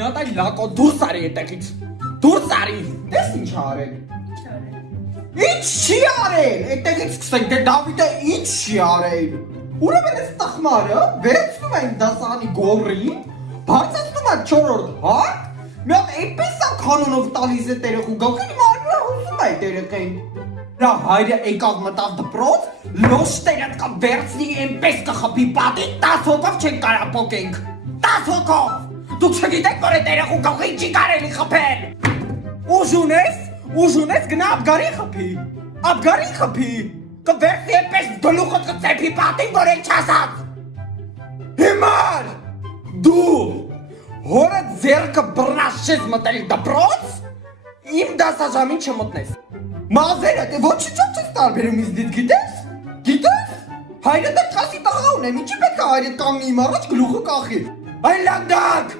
մի հատ այլ լակո դուրս արի այդտեղից։ Դուրս արի։ Տես ինչ արել։ Ինչ չի արել։ Այդտեղից սկսենք, դե Դավիթը ինչ չի արել։ Ուրեմն այս տխմարը վերցնում են դասարանի գորին, բարձրացնում է 4-րդ հարկ, մի հատ այդպես է կանոնով տալիս է երեխու գլխին, հիմա հուսում է այդ երեխային։ Նրա հայրը եկավ մտավ դպրոց, լոշտերը կվերցնի այնպես կխփի պատին, 10 հոգով չենք կարա փոկենք։ 10 հոգով։ Դուք չգիտեք, որ այդ երեխու գլխին չի կարելի խփել։ Ուժ ունես գնա Աբգարի խփի։ Աբգարի խփի։ Կվերցնի այնպես գլուխդ կծեփի պատին, որ էլ չասած։ Հիմար դու հորը ձեռքը բռնաշես մտել դպրոց, իմ դասաժամին չմտնես։ Մազերը, դե ոչինչ չես տարբերում ինձնից, գիտես։ Հայրդ էլ կասի տղա ունեմ, ինչի պետք է հայրդ կանգնի իմ առաջ գլուխը կախի։ Այ լանդակ։